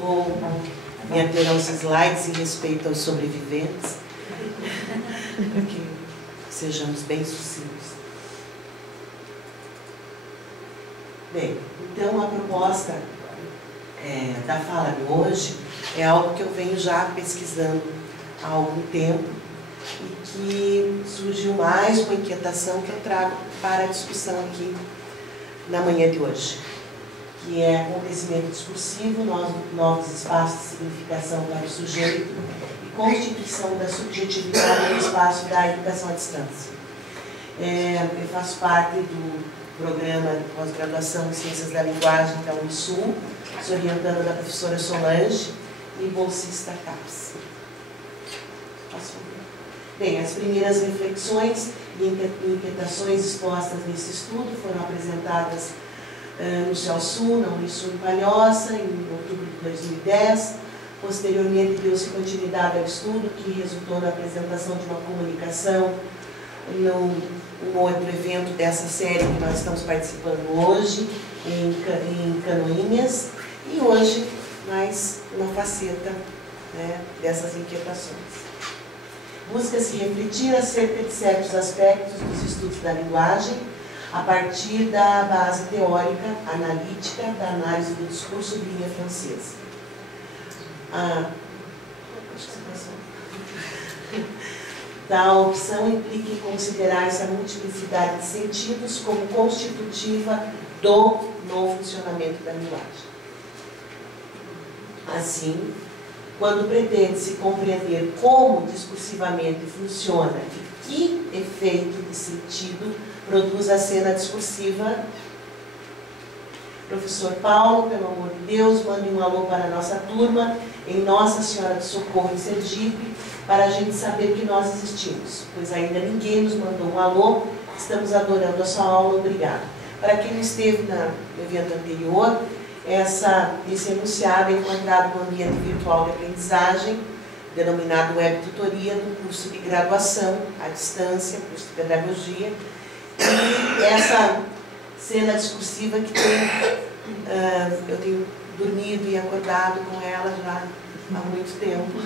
vou me ater aos slides em respeito aos sobreviventes, para que sejamos bem sucintos. Bem, então a proposta da fala de hoje é algo que eu venho já pesquisando há algum tempo e que surgiu mais uma inquietação que eu trago para a discussão aqui na manhã de hoje, que é acontecimento discursivo, novos espaços de significação para o sujeito e constituição da subjetividade no espaço da educação à distância. Eu faço parte do programa de pós-graduação em Ciências da Linguagem da Unisul, sou orientanda da professora Solange e bolsista CAPES. Bem, as primeiras reflexões e inquietações expostas nesse estudo foram apresentadas no CELSU, na Unisul em Palhoça, em outubro de 2010. Posteriormente, deu-se continuidade ao estudo, que resultou na apresentação de uma comunicação num outro evento dessa série que nós estamos participando hoje, em Canoinhas, e hoje mais uma faceta, né, dessas inquietações. Busca-se refletir acerca de certos aspectos dos estudos da linguagem a partir da base teórica, analítica, da análise do discurso de língua francesa. Tal opção implica em considerar-se a multiplicidade de sentidos como constitutiva do novo funcionamento da linguagem. Assim, quando pretende-se compreender como discursivamente funciona e que efeito de sentido produz a cena discursiva, professor Paulo, pelo amor de Deus, mande um alô para a nossa turma em Nossa Senhora do Socorro, em Sergipe, para a gente saber que nós existimos, pois ainda ninguém nos mandou um alô, estamos adorando a sua aula, obrigado. Para quem não esteve no evento anterior, esse enunciado é encontrado no ambiente virtual de aprendizagem, denominado Web Tutoria, do curso de graduação à distância, curso de pedagogia, e essa cena discursiva que eu tenho dormido e acordado com ela já há muito tempo.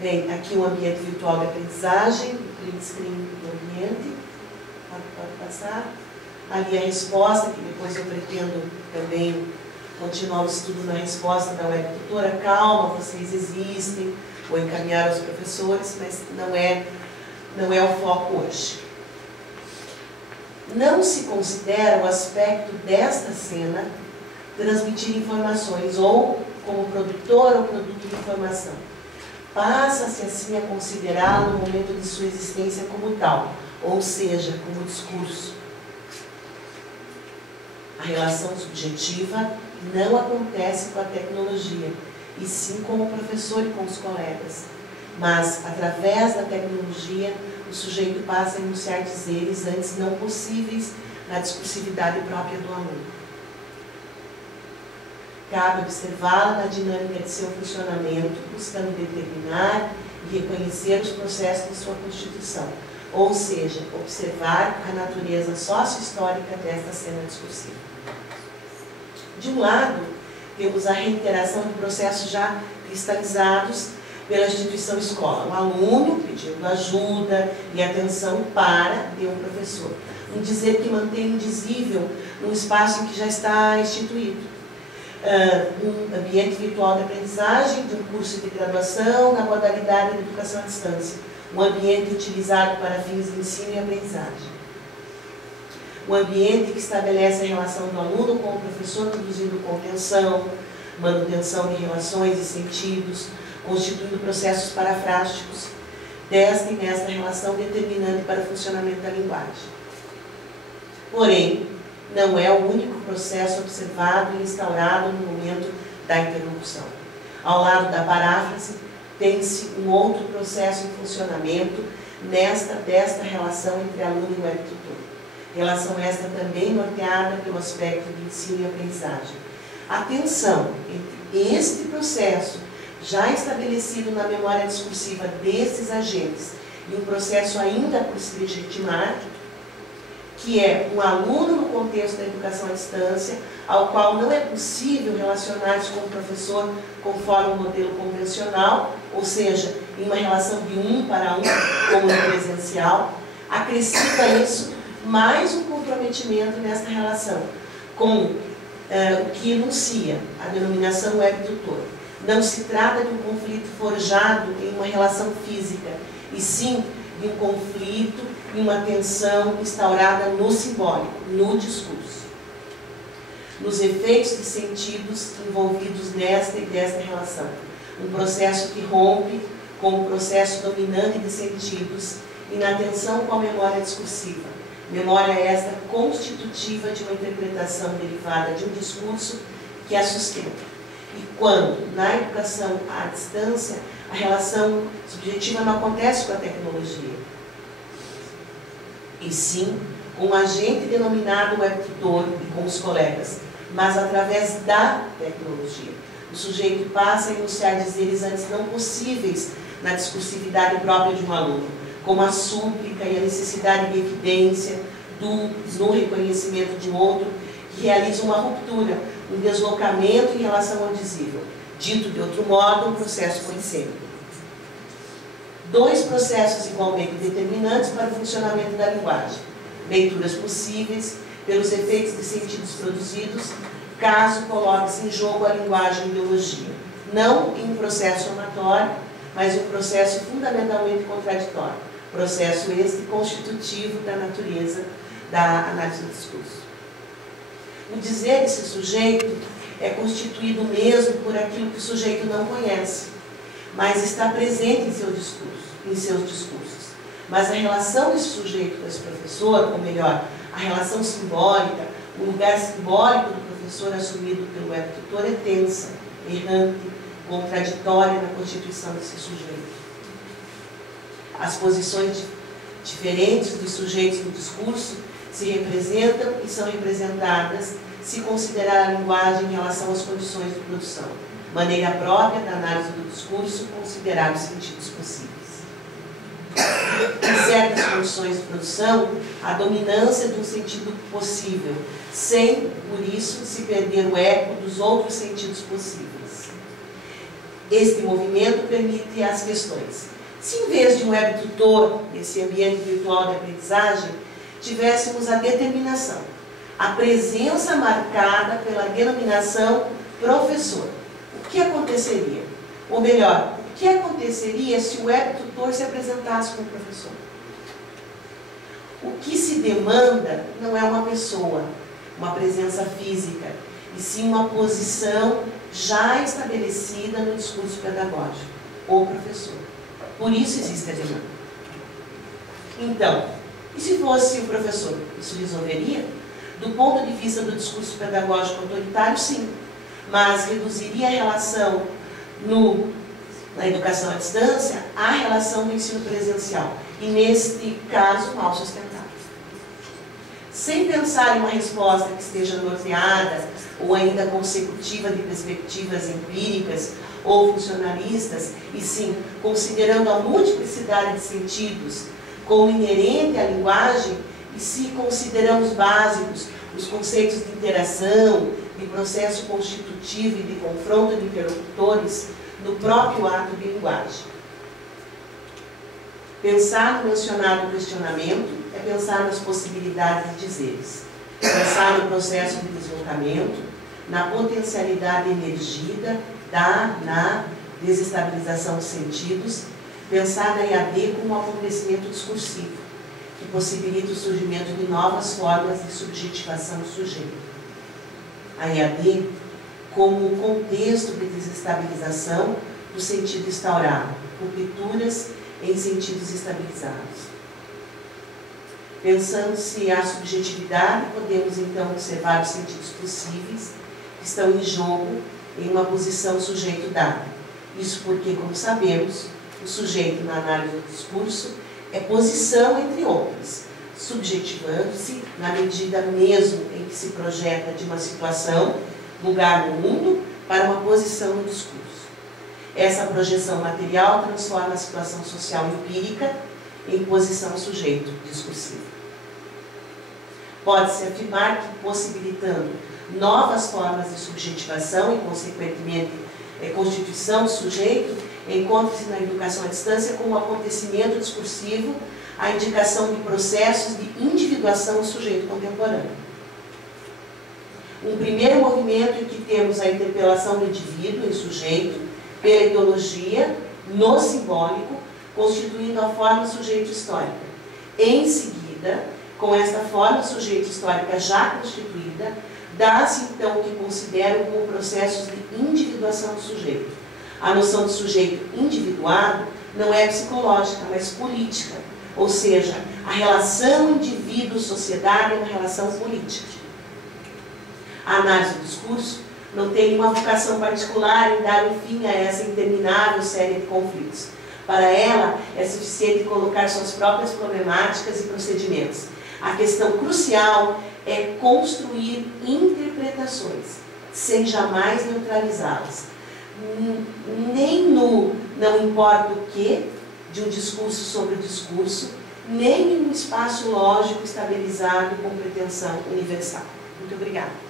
Bem, aqui o ambiente virtual de aprendizagem, o print screen do ambiente, pode passar. Ali a resposta, que depois eu pretendo também continuar o estudo na resposta da web tutora. Calma, vocês existem, vou encaminhar aos professores, mas não é o foco hoje. Não se considera o aspecto desta cena transmitir informações ou como produtor ou produto de informação. Passa-se assim a considerá-lo no momento de sua existência como tal, ou seja, como discurso. A relação subjetiva não acontece com a tecnologia, e sim com o professor e com os colegas. Mas, através da tecnologia, o sujeito passa a enunciar dizeres antes não possíveis na discursividade própria do aluno. Cabe observá-la na dinâmica de seu funcionamento, buscando determinar e reconhecer os processos de sua constituição, ou seja, observar a natureza sócio-histórica desta cena discursiva. De um lado, temos a reiteração de processos já cristalizados pela instituição escola. O aluno pedindo ajuda e atenção para de um professor. Um dizer que mantém indizível num espaço em que já está instituído. Um ambiente virtual de aprendizagem, de um curso de graduação na modalidade de educação à distância. Um ambiente utilizado para fins de ensino e aprendizagem. Um ambiente que estabelece a relação do aluno com o professor, produzindo contenção, manutenção de relações e sentidos, constituindo processos parafrásticos desta e nesta relação determinante para o funcionamento da linguagem. Porém, não é o único processo observado e instaurado no momento da interlocução. Ao lado da paráfrase, tem-se um outro processo em funcionamento desta relação entre aluno e web tutor. Relação esta também norteada pelo aspecto de ensino e aprendizagem. A tensão entre este processo, já estabelecido na memória discursiva desses agentes, e um processo ainda por se legitimar, que é um aluno no contexto da educação à distância, ao qual não é possível relacionar-se com o professor conforme o modelo convencional, ou seja, em uma relação de 1 para 1, como no presencial. Acrescenta isso mais um comprometimento nesta relação com o que enuncia a denominação web-tutor. Não se trata de um conflito forjado em uma relação física, e sim de um conflito e uma tensão instaurada no simbólico, no discurso, nos efeitos de sentidos envolvidos nesta e desta relação. Um processo que rompe com o processo dominante de sentidos e na tensão com a memória discursiva. Memória esta constitutiva de uma interpretação derivada de um discurso que a sustenta. E quando, na educação à distância, a relação subjetiva não acontece com a tecnologia, e sim com um agente denominado web-tutor e com os colegas, mas através da tecnologia. O sujeito passa a enunciar dizeres antes não possíveis na discursividade própria de um aluno, como a súplica e a necessidade de evidência no reconhecimento de um outro, que realiza uma ruptura, um deslocamento em relação ao dizível. Dito de outro modo, um processo policêmico. Dois processos igualmente determinantes para o funcionamento da linguagem. Leituras possíveis pelos efeitos de sentidos produzidos, caso coloque-se em jogo a linguagem e ideologia. Não em um processo somatório, mas em um processo fundamentalmente contraditório. Processo este constitutivo da natureza da análise do discurso. O dizer desse sujeito é constituído mesmo por aquilo que o sujeito não conhece, mas está presente em seus discursos. Mas a relação desse sujeito com esse professor, ou melhor, a relação simbólica, o lugar simbólico do professor assumido pelo web-tutor é tensa, errante, contraditória na constituição desse sujeito. As posições diferentes dos sujeitos no discurso se representam e são representadas se considerar a linguagem em relação às condições de produção, maneira própria da análise do discurso, considerar os sentidos possíveis. Em certas condições de produção, a dominância de um sentido possível, sem, por isso, se perder o eco dos outros sentidos possíveis. Este movimento permite as questões. Se em vez de um web-tutor, esse ambiente virtual de aprendizagem, tivéssemos a determinação, a presença marcada pela denominação professor, o que aconteceria? Ou melhor, o que aconteceria se o web-tutor se apresentasse como professor? O que se demanda não é uma pessoa, uma presença física, e sim uma posição já estabelecida no discurso pedagógico, o professor. Por isso existe a demanda. Então, e se fosse o professor? Isso resolveria? Do ponto de vista do discurso pedagógico autoritário, sim. Mas reduziria a relação na educação à distância à relação do ensino presencial. E neste caso, mal sustentável. Sem pensar em uma resposta que esteja norteada ou ainda consecutiva de perspectivas empíricas ou funcionalistas, e sim considerando a multiplicidade de sentidos como inerente à linguagem, e se consideramos básicos os conceitos de interação, de processo constitutivo e de confronto de interlocutores no próprio ato de linguagem. Pensar no mencionado questionamento é pensar nas possibilidades de dizeres. Pensar no processo de deslocamento, na potencialidade emergida na desestabilização dos sentidos, pensar na IAD como um acontecimento discursivo, que possibilita o surgimento de novas formas de subjetivação do sujeito. A IAD como um contexto de desestabilização do sentido instaurado, rupturas em sentidos estabilizados. Pensando-se a subjetividade, podemos então observar os sentidos possíveis que estão em jogo em uma posição sujeito-dado. Isso porque, como sabemos, o sujeito na análise do discurso é posição entre outras, subjetivando-se na medida mesmo em que se projeta de uma situação, lugar no mundo, para uma posição no discurso. Essa projeção material transforma a situação social empírica em posição sujeito discursiva. Pode-se afirmar que, possibilitando novas formas de subjetivação e, consequentemente, constituição do sujeito, encontra-se na educação à distância como um acontecimento discursivo a indicação de processos de individuação do sujeito contemporâneo. Um primeiro movimento em que temos a interpelação do indivíduo em sujeito pela ideologia, no simbólico, constituindo a forma sujeito histórica. Em seguida, com esta forma sujeito histórica já constituída, dá-se então o que considero como processos de individuação do sujeito. A noção de sujeito individuado não é psicológica, mas política, ou seja, a relação indivíduo-sociedade é uma relação política. A análise do discurso não tem uma vocação particular em dar um fim a essa interminável série de conflitos. Para ela, é suficiente colocar suas próprias problemáticas e procedimentos. A questão crucial é construir interpretações, sem jamais neutralizá-las. Nem no não importa o que, de um discurso sobre o discurso, nem em um espaço lógico estabilizado com pretensão universal. Muito obrigada.